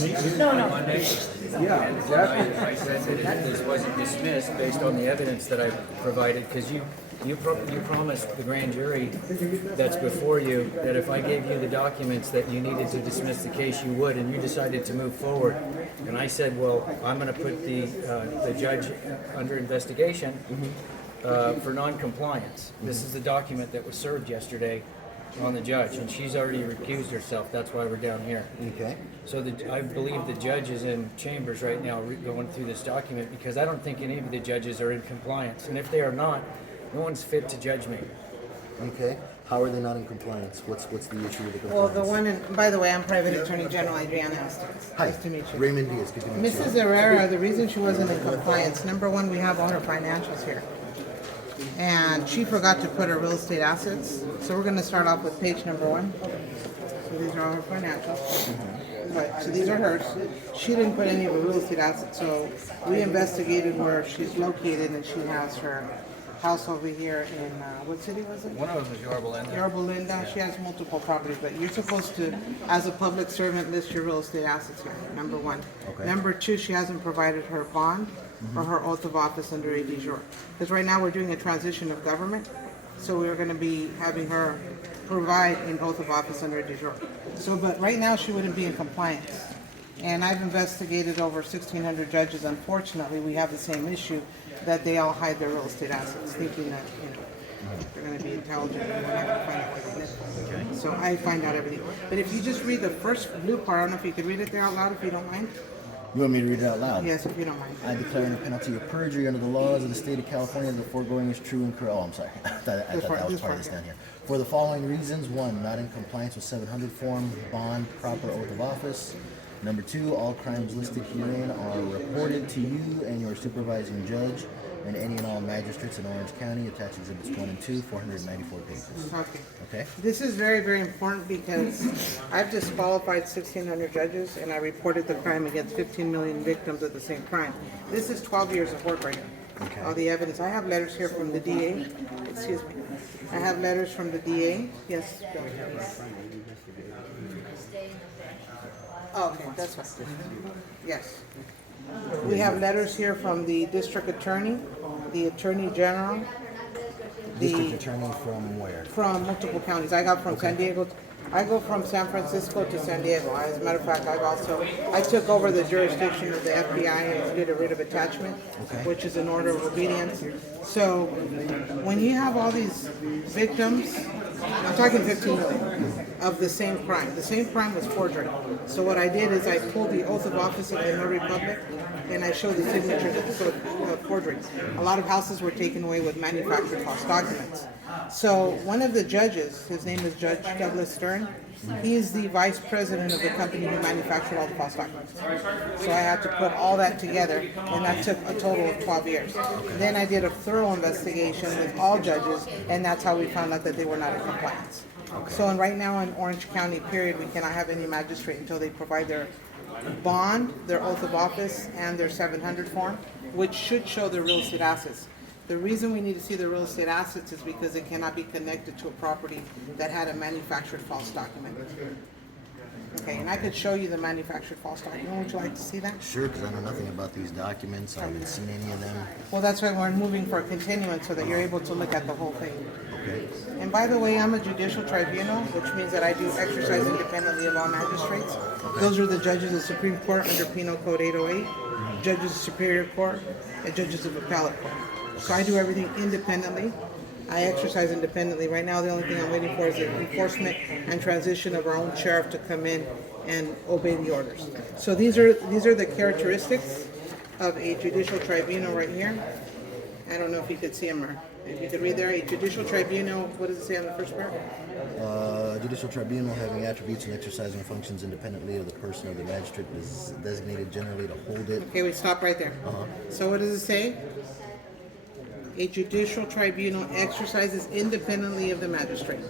Monday. Yeah, exactly. I said that this wasn't dismissed based on the evidence that I provided, because you promised the grand jury that's before you that if I gave you the documents that you needed to dismiss the case, you would, and you decided to move forward. And I said, well, I'm going to put the judge under investigation for non-compliance. This is the document that was served yesterday on the judge, and she's already recused herself. That's why we're down here. Okay. So I believe the judge is in chambers right now going through this document, because I don't think any of the judges are in compliance. And if they are not, no one's fit to judge me. Okay. How are they not in compliance? What's the issue with the Well, compliance? the one, by the way, I'm Private Attorney General Adriana Estes. Hi. Nice to meet you. Raymond Diaz. Good to meet you. Mrs. Herrera, the reason she wasn't in compliance, number one, we have all her financials here. And she forgot to put her real estate assets. So we're gonna start off with page number one. So these are all her financials. Right, so these are hers. She didn't put any of her real estate assets, so we investigated where she's located, and she has her house over here in, what city was it? One of them is Yorba Linda. Yorba Linda. She has multiple properties, but you're supposed to, as a public servant, list your real estate assets here, number one. Okay. Number two, she hasn't provided her bond or her oath of office under a de jure. Because right now, we're doing a transition of government, so we're gonna be having her provide an oath of office under a de jure. So, but right now, she wouldn't be in compliance. And I've investigated over 1,600 judges. Unfortunately, we have the same issue, that they all hide their real estate assets, thinking that, they're gonna be intelligent and we're not gonna find out what it is. So I find out everything. But if you just read the first blue part, I don't know if you could read it there out loud if you don't mind. You want me to read it out loud? Yes, if you don't mind. I declare under penalty of perjury under the laws of the state of California that the foregoing is true and correct. Oh, I'm sorry. I thought that was part of this down here. For the following reasons: one, not in compliance with 700 form, bond, proper oath of office. Number two, all crimes listed herein are reported to you and your supervising judge and any and all magistrates in Orange County. Attached exhibits 1 and 2, 494 pages. Okay. Okay? This is very, very important because I've disqualified 1,600 judges and I reported the crime against 15 million victims of the same crime. This is 12 years of work right here. Okay. All the evidence. I have letters here from the DA. Excuse me. I have letters from the DA. Yes. Go ahead. Oh, okay, that's fine. Yes. We have letters here from the district attorney, the attorney general, District attorney from where? from multiple counties. I got from San Diego. I go from San Francisco to San Diego. As a matter of fact, I took over the jurisdiction of the FBI and did a writ of attachment, which is an order of obedience. So when you have all these victims, I'm talking 15 million of the same crime. The same crime was forgery. So what I did is I pulled the oath of office of the notary public and I showed the signatures of forgery. A lot of houses were taken away with manufactured false documents. So one of the judges, his name is Judge Douglas Stern, he's the vice president of the company who manufactured all the false documents. So I had to put all that together, and that took a total of 12 years. Then I did a thorough investigation with all judges, and that's how we found out that they were not in compliance. So and right now in Orange County, period, we cannot have any magistrate until they provide their bond, their oath of office, and their 700 form, which should show their real estate assets. The reason we need to see the real estate assets is because it cannot be connected to a property that had a manufactured false document. Okay, and I could show you the manufactured false document. Would you like to see that? Sure, because I know nothing about these documents. I haven't seen any of them. Well, that's why we're moving for a continuance so that you're able to look at the whole thing. Okay. And by the way, I'm a judicial tribunal, which means that I do exercise independently of all magistrates. Those are the judges of the Supreme Court under Penal Code 808, judges of Superior Court, and judges of Appellate Court. So I do everything independently. I exercise independently. Right now, the only thing I'm waiting for is the enforcement and transition of our own sheriff to come in and obey the orders. So these are the characteristics of a judicial tribunal right here. I don't know if you could see them or if you could read there. A judicial tribunal, what does it say on the first part? Judicial tribunal having attributes and exercising functions independently of the person of the magistrate is designated generally to hold it. Okay, we stop right there. So what does it say? A judicial tribunal exercises independently of the magistrate.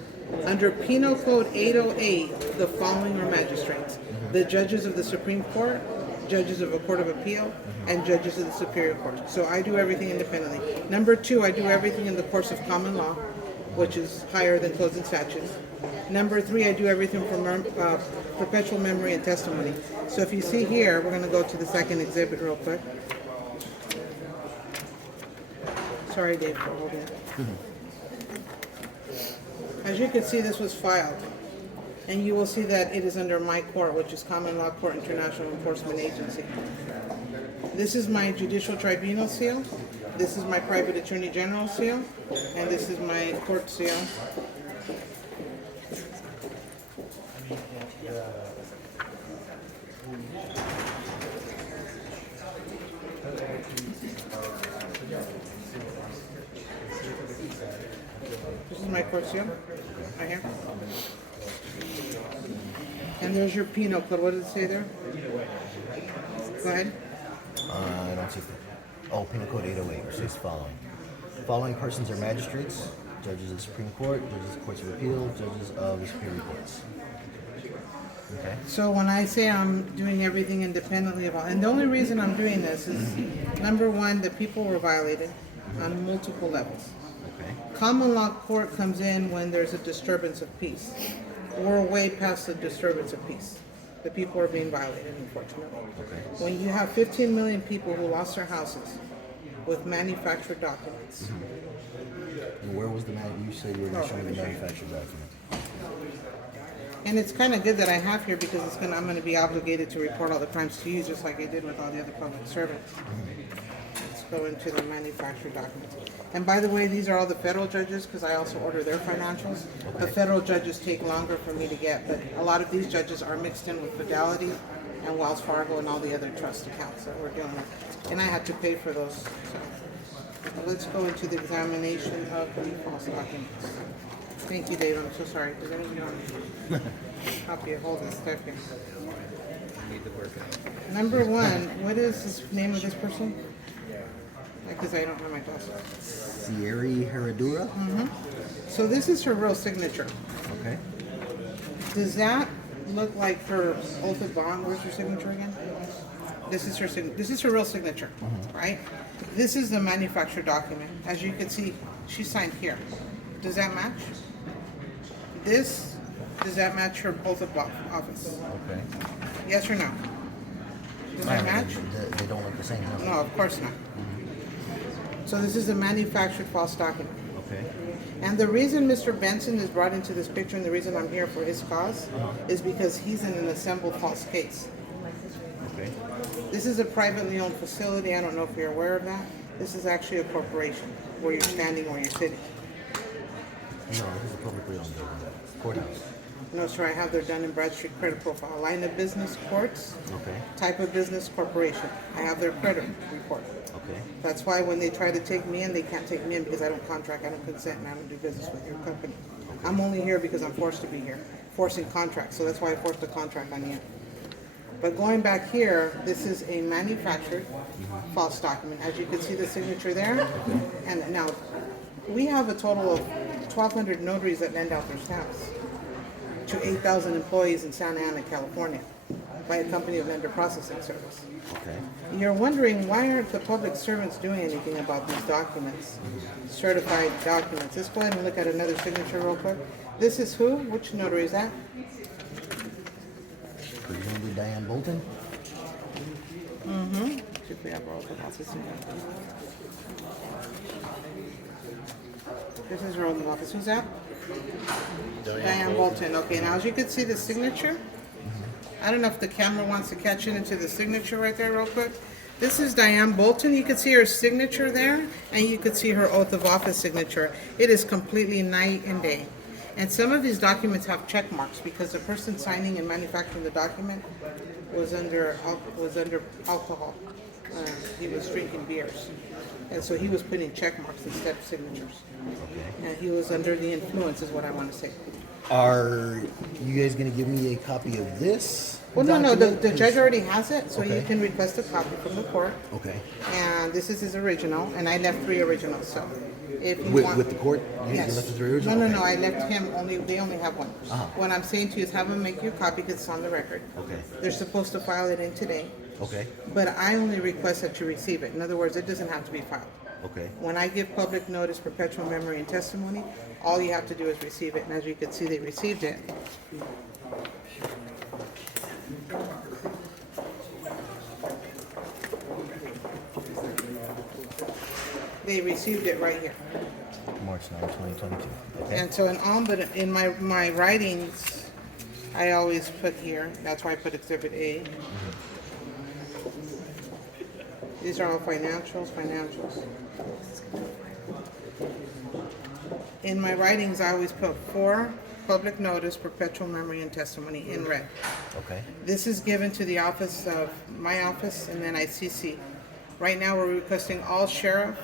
Under Penal Code 808, the following are magistrates: the judges of the Supreme Court, judges of a Court of Appeal, and judges of the Superior Court. So I do everything independently. Number two, I do everything in the course of common law, which is higher than codes and statutes. Number 3, I do everything from perpetual memory and testimony. So if you see here, we're going to go to the second exhibit real quick. Sorry, Dave, for holding it. As you can see, this was filed. And you will see that it is under my court, which is Common Law Court International Enforcement Agency. This is my Judicial Tribunal seal. This is my Private Attorney General seal. And this is my court seal. This is my court seal, right here. And there's your penal code. What does it say there? Go ahead. I don't see. Oh, Penal Code 808, which says following. Following persons are magistrates, judges of the Supreme Court, judges of courts of appeal, judges of the superior courts. Okay. So when I say I'm doing everything independently of all, and the only reason I'm doing this is, number one, the people were violated on multiple levels. Okay. Common law court comes in when there's a disturbance of peace. We're way past the disturbance of peace. The people are being violated, unfortunately. Okay. When you have 15 million people who lost their houses with manufactured documents, And where was the man? You said you were going to show me the manufactured document. and it's kind of good that I have here because I'm going to be obligated to report all the crimes to you, just like I did with all the other public servants. Let's go into the manufactured documents. And by the way, these are all the federal judges because I also order their financials. The federal judges take longer for me to get, but a lot of these judges are mixed in with Fidelity and Wells Fargo and all the other trust accounts that we're dealing with. And I had to pay for those. So let's go into the examination of the false documents. Thank you, Dave. I'm so sorry. Does anybody want to help you hold this stuff here? Need to work out. Number 1, what is the name of this person? Because I don't have my glasses. Sierra Herradura? So this is her real signature. Okay. Does that look like her oath of bond? Where's her signature again? This is her This is her real signature, right? This is the manufactured document. As you can see, she signed here. Does that match? Does that match her oath of office? Okay. Yes or no? Does that match? They don't look the same. No. No, of course not. So this is a manufactured false document. Okay. And the reason Mr. Benson is brought into this picture and the reason I'm here for his cause is because he's in an assembled false case. Okay. This is a privately owned facility. I don't know if you're aware of that. This is actually a corporation where you're standing or you're sitting. No, this is a publicly owned building. Courthouse. No, sir, I have their Dun & Bradstreet credit profile. Line of business, courts. Okay. Type of business, corporation. I have their credit report. Okay. That's why when they try to take me in, they can't take me in because I don't contract, I don't consent, and I don't do business with your company. I'm only here because I'm forced to be here, forcing contracts. So that's why I forced a contract on you. But going back here, this is a manufactured false document. As you can see the signature there. And now, we have a total of 1,200 notaries that lend out their stamps to 8,000 employees in Santa Ana, California, by a company of lender processing service. Okay. You're wondering why aren't the public servants doing anything about these documents, certified documents? Let's go ahead and look at another signature real quick. This is who? Which notary is that? Presumably Diane Bolton? Should we have her oath of office in there? This is her oath of office. Who's that? Diane Bolton. Okay, now as you can see the signature, I don't know if the camera wants to catch it into the signature right there real quick. This is Diane Bolton. You can see her signature there, and you can see her oath of office signature. It is completely night and day. And some of these documents have check marks because the person signing and manufacturing the document was under alcohol. He was drinking beers. And so he was putting check marks instead of signatures. Okay. And he was under the influence is what I want to say. Are you guys going to give me a copy of this? Well, no, the document? judge already has it, so you Okay. can request a copy from the court. Okay. And this is his original, and I left 3 originals, so if you With, want... with the court? You Yes. left the three original? No, Okay. I left him they only have one. Uh-huh. What I'm saying to you is have him make you a copy because it's on the record. Okay. They're supposed to file it in today, Okay. but I only request that you receive it. In other words, it doesn't have to be filed. Okay. When I give public notice, perpetual memory, and testimony, all you have to do is receive it, and as you can see, they received it. They received it right here. March 9, 2022. Okay. And so in my writings, I always put here, that's why I put Exhibit A. These are all financials. In my writings, I always put for public notice, perpetual memory, and testimony in red. Okay. This is given to the office of my office, and then I CC. Right now, we're requesting all sheriff,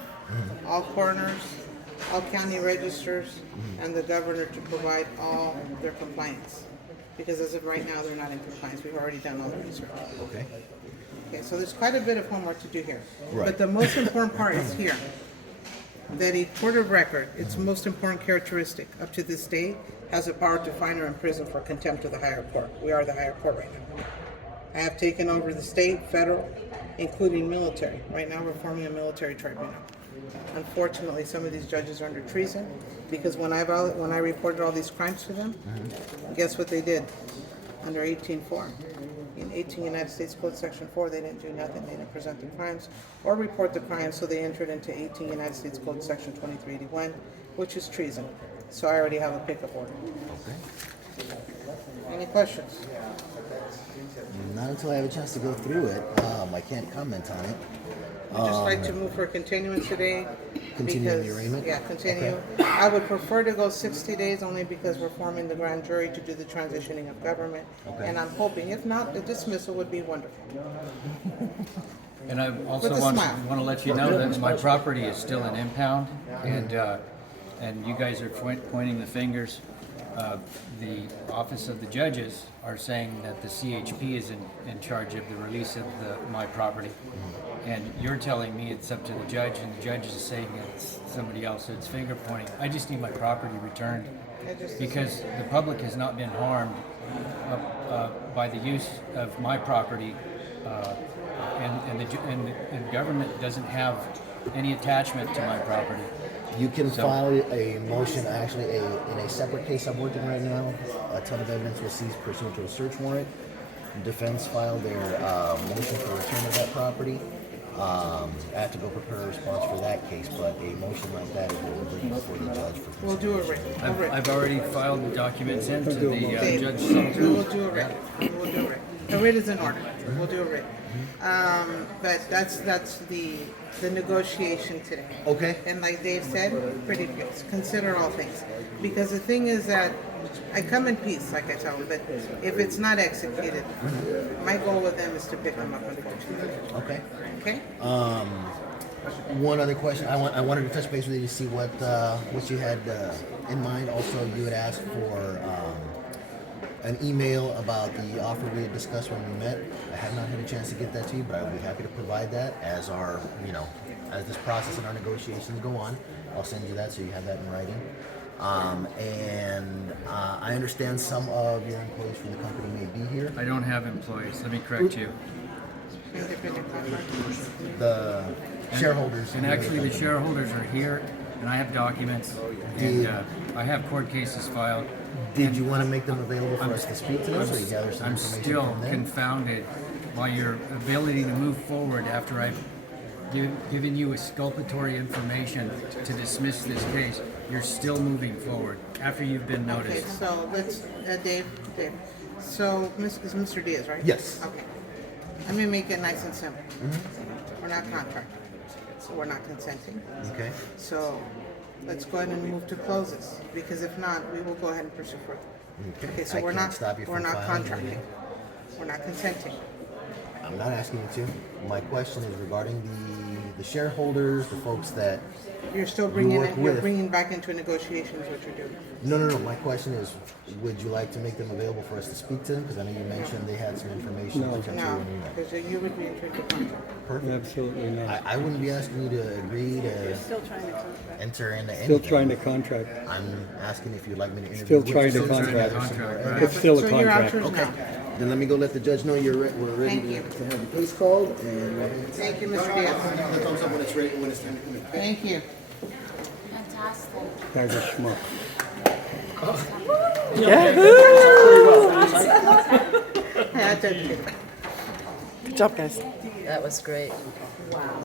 all coroners, all county registers, and the governor to provide all their compliance. Because as of right now, they're not in compliance. We've already done all the research. Okay. Okay, so there's quite a bit of homework to do here. Right. But the most important part is here. That a court of record, its most important characteristic up to this day, has the power to fine or imprison for contempt of the higher court. We are the higher court right now. I have taken over the state, federal, including military. Right now we're forming a military tribunal. Unfortunately, some of these judges are under treason because when I reported all these crimes to them, guess what they did? Under 18.4. In 18 United States Code Section 4, they didn't do nothing. They didn't present the crimes or report the crimes, so they entered into 18 United States Code Section 2381, which is treason. So I already have a pickup order. Okay. Any questions? Not until I have a chance to go through it. I can't comment on it. I'd just like to move for continuance today. Continue the because- arraignment? Yeah, continue. Okay. I would prefer to go 60 days only because we're forming the grand jury to do the transitioning of government. Okay. And I'm hoping, if not, the dismissal would be wonderful. And I also With a want smile. to let you know that my property is still an impound, and you guys are pointing the fingers. The office of the judges are saying that the CHP is in charge of the release of my property, and you're telling me it's up to the judge, and the judge is saying it's somebody else. So it's finger pointing. I just need my property returned because the public has not been harmed by the use of my property. And the government doesn't have any attachment to my property. You can So- file a motion, actually, in a separate case I'm working right now. A ton of evidence was seized pursuant to a search warrant. Defense filed their motion for return of that property. I have to go prepare a response for that case, but a motion like that is what we'll bring before the judge for We'll do consideration. it right. I've already filed the documents in to the Dave, judge. we will do it right. We'll do it right. The writ is in order. We'll do it right. But that's the negotiation today. Okay. And like Dave said, pretty please, consider all things. Because the thing is that I come in peace, like I tell them, but if it's not executed, my goal with them is to pick them up unfortunately. Okay. Okay? One other question. I wanted to touch base with you to see what you had in mind. Also, you had asked for an email about the offer we had discussed when we met. I have not had a chance to get that to you, but I will be happy to provide that as as this process and our negotiations go on. I'll send you that so you have that in writing. I understand some of your employees from the company may be here. I don't have employees. Let me correct you. Independent contractor. The shareholders. And actually, the shareholders are here, and I have documents, and I have court cases filed. Did you want to make them available for us to speak to them so you gather some I'm information still from them? confounded by your ability to move forward after I've given you exculpatory information to dismiss this case. You're still moving forward after you've been Okay, noticed. so let's, Dave. So, is Mr. Diaz, right? Yes. Okay. Let me make it nice and simple. We're not contractors, so we're not consenting. Okay. So, let's go ahead and move to close this, because if not, we will go ahead and pursue further. Okay, so I we're can't not, stop you we're from not filing contracting. anything. We're not consenting. I'm not asking you to. My question is regarding the shareholders, the folks that. You're still You bringing work it, you're with- bringing back into negotiations what you're doing. No. My question is, would you like to make them available for us to speak to them? Because I know you mentioned they had some information negotiations No. with you No, when you know. because you would be entering the contract. Absolutely not. I wouldn't be asking you to agree to enter into anything. Still trying to contract. I'm asking if you'd like me to interview. Still with trying to you, contract. Contract, right. It's still a So you're out contract. yours Okay, now. then let me go let the judge know we're ready Thank you. to have the case called and. Thank you, Mr. Diaz. The thumbs up when it's ready, when it's time to come in. Thank you. Guy's a schmuck. Hey, I took it. Good job, guys. That was great.